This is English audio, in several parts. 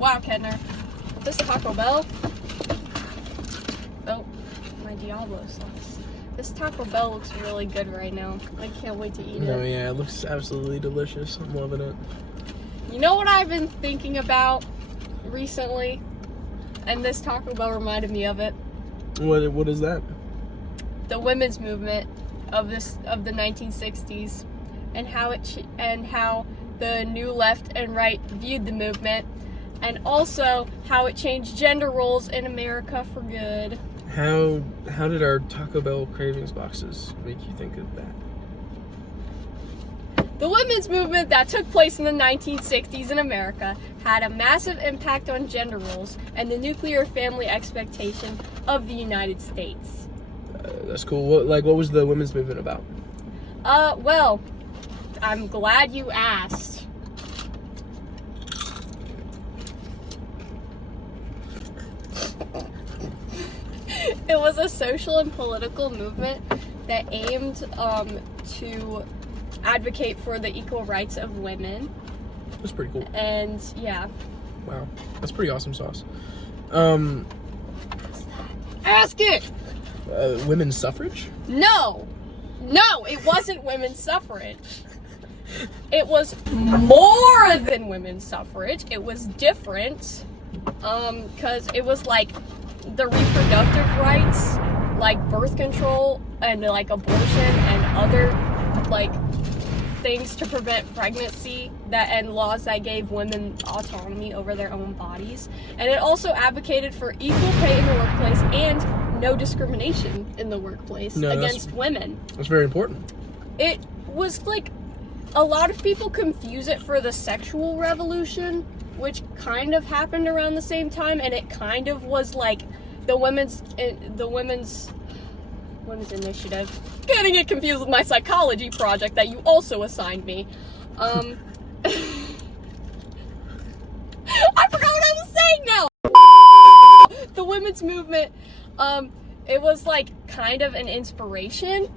Wow, Kettner. Is this Taco Bell? Oh, my Diablo sauce. This Taco Bell looks really good right now. I can't wait to eat it. Oh yeah, it looks absolutely delicious. I'm loving it. You know what I've been thinking about recently? And this Taco Bell reminded me of it. What is that? The women's movement of the 1960s, and how the new left and right viewed the movement, and also how it changed gender roles in America for good. How did our Taco Bell cravings boxes make you think of that? The women's movement that took place in the 1960s in America had a massive impact on gender roles and the nuclear family expectation of the United States. That's cool. What was the women's movement about? Well, I'm glad you asked. It was a social and political movement that aimed to advocate for the equal rights of women. That's pretty cool. And yeah. Wow, that's pretty awesome sauce. Ask it! Women's suffrage? No, it wasn't women's suffrage. It was more than women's suffrage. It was different, because it was like the reproductive rights, like birth control and like abortion and other like things to prevent pregnancy, and laws that gave women autonomy over their own bodies. And it also advocated for equal pay in the workplace and no discrimination in the workplace against women. That's very important. It was like, a lot of people confuse it for the sexual revolution, which kind of happened around the same time, and it kind of was like the women's initiative. Getting it confused with my psychology project that you also assigned me. I forgot what I was saying now! The women's movement, it was like kind of an inspiration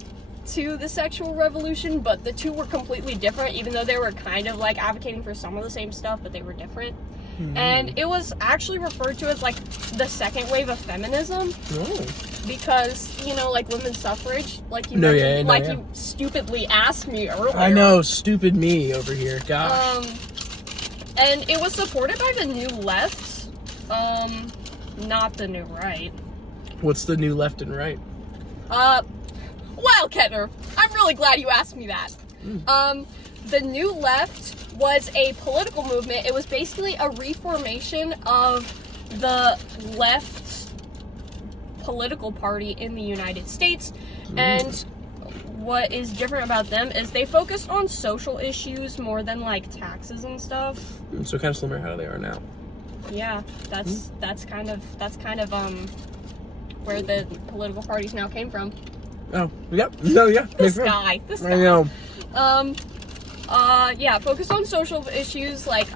to the sexual revolution, but the two were completely different, even though they were kind of like advocating for some of the same stuff, but they were different. Mm-hmm. And it was actually referred to as like the second wave of feminism. Oh. Because, you know, like women's suffrage, like you you stupidly asked me earlier. I know, stupid me over here. Gosh. And it was supported by the new left, not the new right. What's the new left and right? Well, Kettner, I'm really glad you asked me that. The new left was a political movement. It was basically a reformation of the left political party in the United States. And what is different about them is they focused on social issues more than like taxes and stuff. So kind of similar how they are now. Yeah, that's kind of where the political parties now came from. Oh, yep. No, yeah. This guy. I know. Yeah, focus on social issues like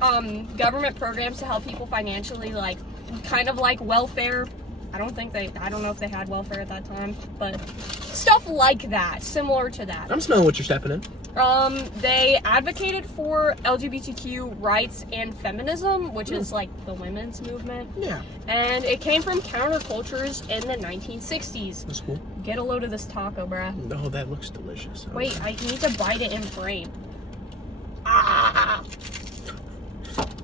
government programs to help people financially, like kind of like welfare. I don't know if they had welfare at that time, but stuff like that, similar to that. I'm smelling what you're stepping in. They advocated for LGBTQ rights and feminism, which is like the women's movement. Yeah. And it came from countercultures in the 1960s. That's cool. Get a load of this taco, bruh. Oh, that looks delicious. Wait, I need to bite it in frame. Ah!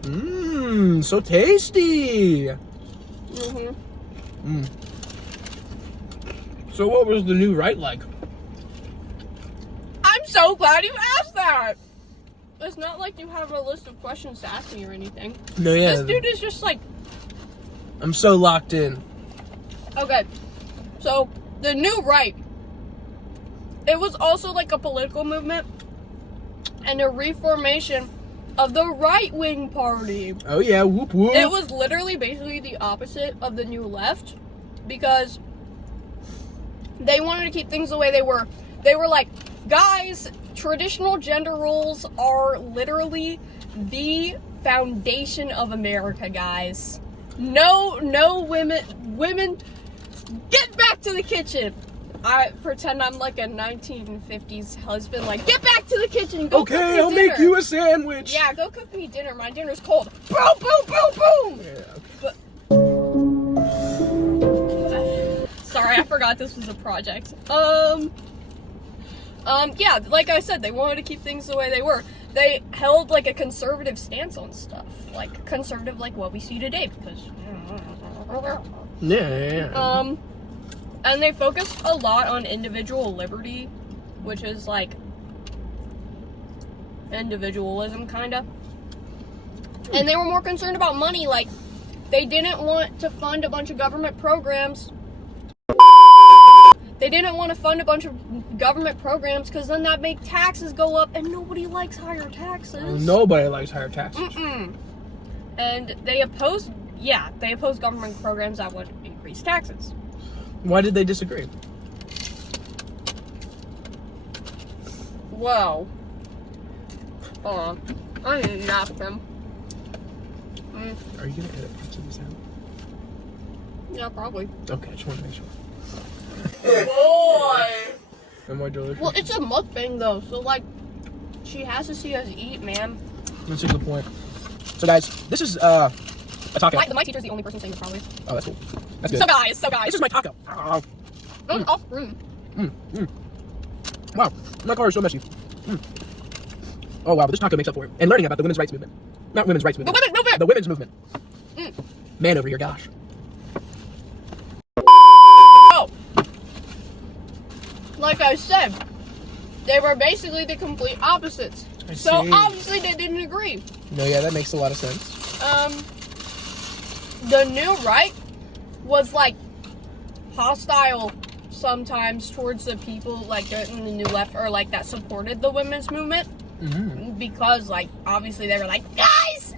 Mmm, so tasty! Mm-hmm. Mm. So what was the new right like? I'm so glad you asked that! It's not like you have a list of questions to ask me or anything. No, yeah. This dude is just like... I'm so locked in. Okay, so the new right, it was also like a political movement and a reformation of the right-wing party. Oh yeah, whoop whoop. It was literally basically the opposite of the new left, because they wanted to keep things the way they were. They were like, guys, traditional gender roles are literally the foundation of America, guys. No women, get back to the kitchen. I pretend I'm like a 1950s husband, like, get back to the kitchen, go cook me Okay, I'll dinner. make you a sandwich. Yeah, go cook me dinner. My dinner's cold. Boom, boom, boom, boom. Yeah, okay. But sorry, I forgot this was a project. Yeah, like I said, they wanted to keep things the way they were. They held like a conservative stance on stuff, like conservative, like what we see today, because. Yeah. And they focused a lot on individual liberty, which is like individualism, kinda. And they were more concerned about money, like they didn't want to fund a bunch of government programs. They didn't want to fund a bunch of government programs because then that make taxes go up, and nobody likes higher taxes. Nobody likes higher taxes. And they opposed government programs that would increase taxes. Why did they disagree? Whoa. Hold on. I need to nap them. Are you gonna edit parts of this out? Yeah, probably. Okay, I just want to make sure. Boy! Am I delicious? Well, it's a mukbang though, so like, she has to see us eat, man. That's a good point. So guys, this is a taco. My teacher's the only person saying this probably. Oh, that's cool. That's good. So guys. This is my taco. Oh. Off room. Wow, my car is so messy. Oh wow, but this taco makes up for it. And learning about the women's rights movement. Not women's rights movement. The women's movement! The women's movement. Man over here, gosh. Oh! Like I said, they were basically the complete opposites. I So see. obviously they didn't agree. No, yeah, that makes a lot of sense. The new right was like hostile sometimes towards the people like in the new left or like that supported the women's movement because like obviously they were like, guys,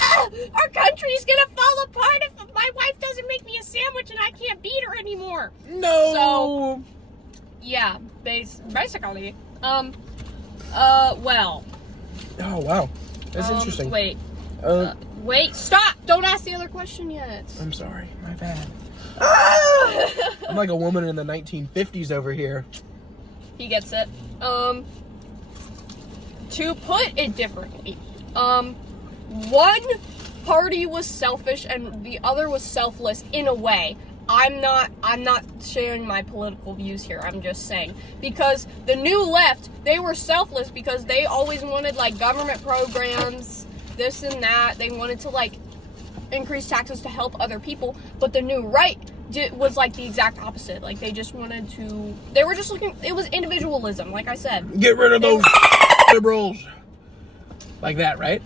our country's gonna fall apart if my wife doesn't make me a sandwich and I can't beat her anymore. No. So yeah, basically. Well. Oh wow, that's interesting. Wait. Wait, stop! Don't ask the other question yet. I'm sorry, my bad. I'm like a woman in the 1950s over here. He gets it. To put it differently, one party was selfish and the other was selfless in a way. I'm not sharing my political views here. I'm just saying because the new left, they were selfless because they always wanted like government programs, this and that. They wanted to like increase taxes to help other people, but the new right was like the exact opposite. Like they just wanted to. They were just looking. It was individualism, like I said. Get rid of those liberals. Like that, right?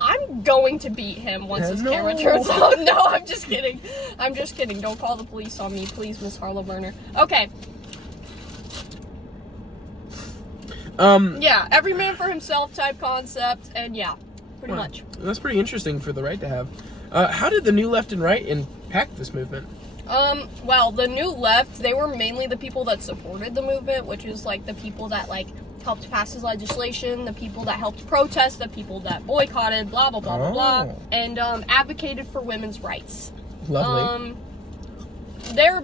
I'm going to beat him once his No. camera turns on. No, I'm just kidding. I'm just kidding. Don't call the police on me, please, Miss Harlow Burner. Okay. Yeah, every man for himself type concept, and yeah, pretty much. That's pretty interesting for the right to have. How did the new left and right impact this movement? Well, the new left, they were mainly the people that supported the movement, which is like the people that like helped pass this legislation, the people that helped protest, the people that boycotted, blah blah blah blah blah, and advocated for women's rights. Lovely. They're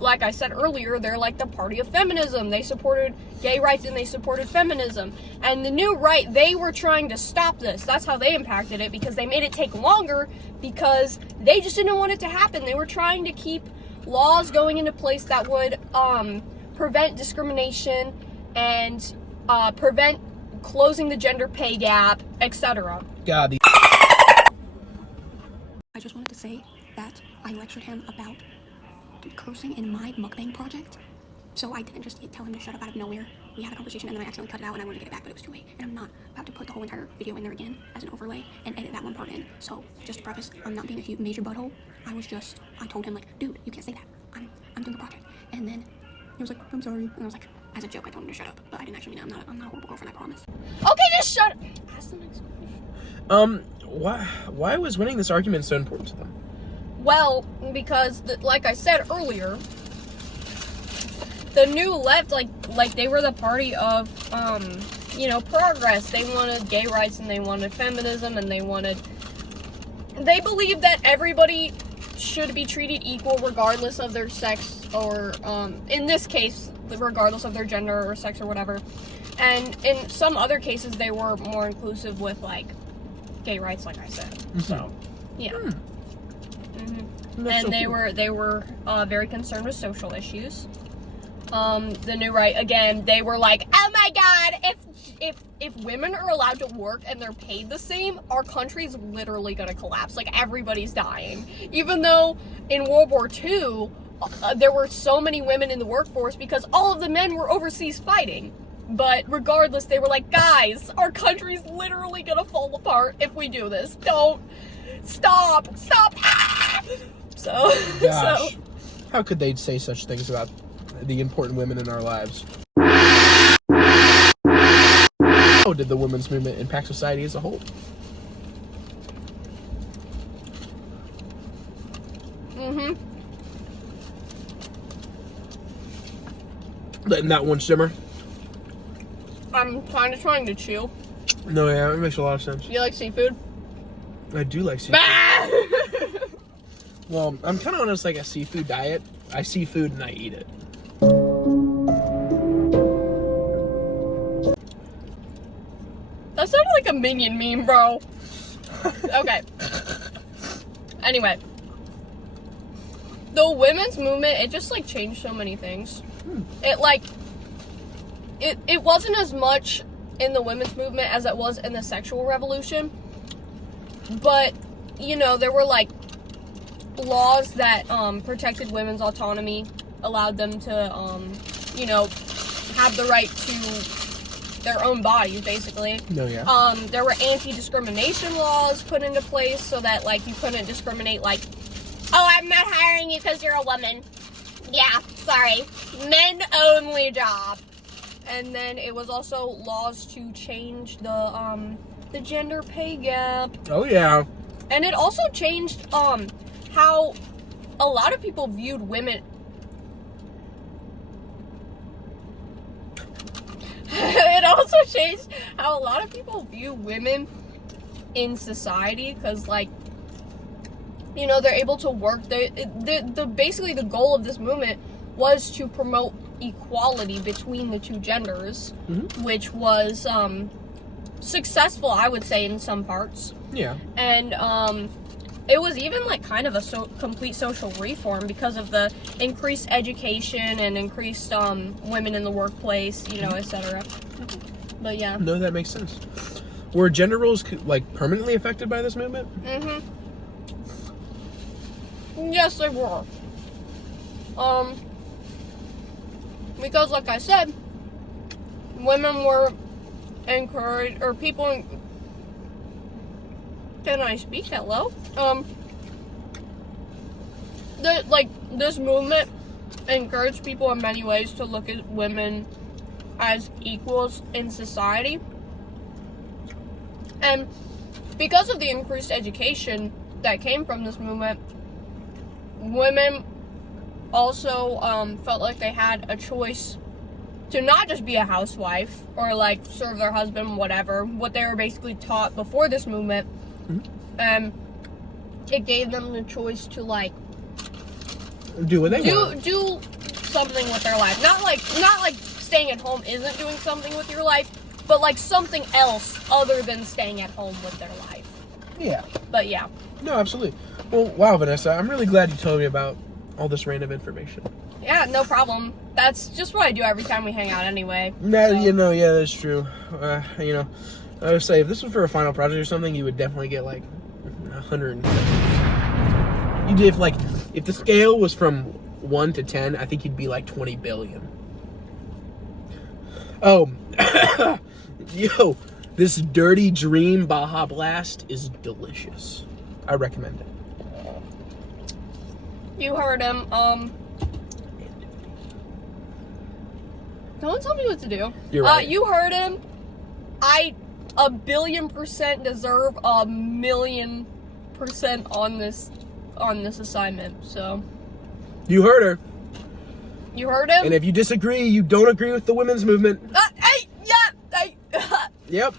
like I said earlier, they're like the party of feminism. They supported gay rights and they supported feminism. And the new right, they were trying to stop this. That's how they impacted it, because they made it take longer because they just didn't want it to happen. They were trying to keep laws going into place that would prevent discrimination and prevent closing the gender pay gap, etc. God, I just wanted to say that I lectured him about cursing in my mukbang project. So I didn't just tell him to shut up out of nowhere. We had a conversation and then I accidentally cut it out and I wanted to get it back, but it was too late. And I'm not about to put the whole entire video in there again as an overlay and edit that one part in. So just to preface, I'm not being a huge major butthole. I told him like, dude, you can't say that. I'm doing the project. And then he was like, I'm sorry. And I was like, as a joke, I told him to shut up, but I didn't actually mean it. I'm not a horrible girlfriend, I promise. Okay, just shut up. Ask the next question. Why was winning this argument so important to them? Well, because like I said earlier, the new left, like they were the party of, progress. They wanted gay rights and they wanted feminism and they believed that everybody should be treated equal regardless of their sex or, in this case, regardless of their gender or sex or whatever. And in some other cases, they were more inclusive with, like, gay rights, like I said. Mm-hmm. So, yeah. That's And so they were very concerned with social issues. The new right, again, they were like, oh my god, if women are allowed to work and they're paid the same, our country's literally gonna collapse. Like, everybody's dying. Even though in World War II, there were so many women in the workforce because all of the men were overseas fighting. But regardless, they were like, guys, our country's literally gonna fall apart if we do this. Don't. Stop. Ah! So, Gosh. How could they say such things about the important women in our lives? How did the women's movement impact society as a whole? Letting that one simmer. I'm kind of trying to chew. No, yeah, it makes a lot of sense. You like seafood? I do like seafood. Ah! Well, I'm kind of on like a seafood diet. I see food and I eat it. That sounded like a Minion meme, bro. Okay. Anyway. The women's movement, it just, like, changed so many things. It, like, it wasn't as much in the women's movement as it was in the sexual revolution. But, you know, there were, like, laws that protected women's autonomy, allowed them to, you know, have the right to their own bodies, basically. No, yeah. There were anti-discrimination laws put into place so that, like, you couldn't discriminate, like, oh, I'm not hiring you because you're a woman. Yeah, sorry. Men-only job. And then it was also laws to change the gender pay gap. Oh, yeah. And it also changed, how a lot of people viewed women. It also changed how a lot of people view women in society, because, like, you know, they're able to work. Basically the goal of this movement was to promote equality between the two genders, which was successful, I would say, in some parts. Yeah. And it was even, like, kind of a complete social reform because of the increased education and increased women in the workplace, you know, etc. But yeah. No, that makes sense. Were gender roles, like, permanently affected by this movement? Yes, they were. Because, like I said, women were encouraged, or people. Can I speak? Hello? This movement encouraged people in many ways to look at women as equals in society. And because of the increased education that came from this movement, women also felt like they had a choice to not just be a housewife or, like, serve their husband, whatever, what they were basically taught before this movement. It gave them the choice to, like, Do what they want. Do something with their life. Not like staying at home isn't doing something with your life, but, like, something else other than staying at home with their life. Yeah. But yeah. No, absolutely. Well, wow, Vanessa, I'm really glad you told me about all this random information. Yeah, no problem. That's just what I do every time we hang out anyway. No, So. you know, yeah, that's true. You know, I would say if this was for a final project or something, you would definitely get like 100. You did, like, if the scale was from 1 to 10, I think you'd be like 20 billion. Oh, yo, this Dirty Dream Baja Blast is delicious. I recommend it. You heard him. Don't tell me what to do. You're right. You heard him. I 1,000,000,000% deserve 1,000,000% on this assignment. So You heard her. you heard him. And if you disagree, you don't agree with the women's movement. Hey, yeah, Yep.